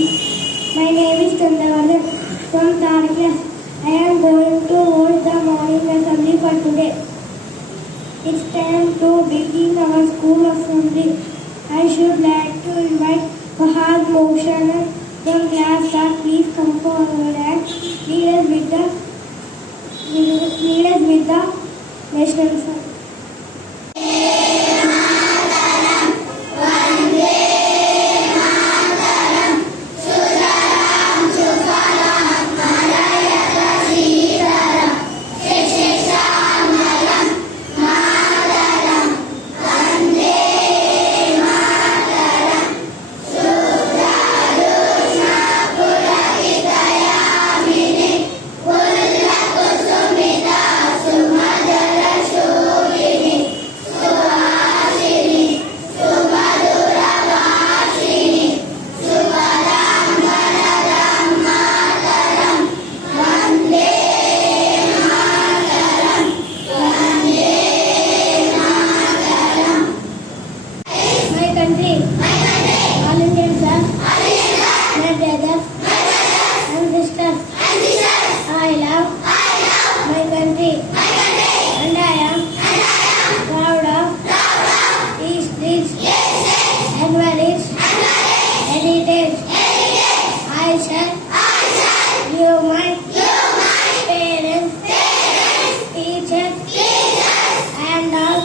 My name is Chandravardhan from third class. I am going to hold the morning assembly for today. It's time to begin our school assembly. I should like to invite Fahad Moshana from class sir. Please come forward and lead us with the national song. All Indians are my brothers and sisters. I love my country and I am proud of its rich and valid heritage. I shall give my parents, teachers and all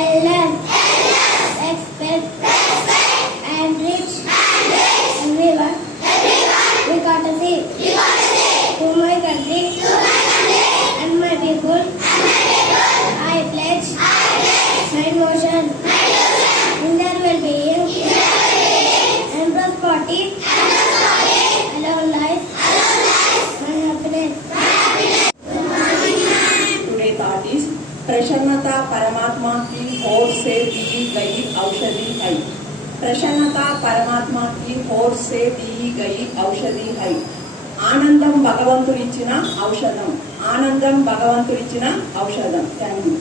elders respect and reach everyone we got to see to my country and my people. I pledge my motion in their well-being and prosperity and our life and happiness. Today thought is प्रसन्नता परमात्मा की ओर से दी गई औषधि है. प्रसन्नता परमात्मा की ओर से दी गई औषधि है. ఆనందం భగవంతుడిచ్చిన ఔషధం. ఆనందం భగవంతుడిచ్చిన ఔషధం. Thank you.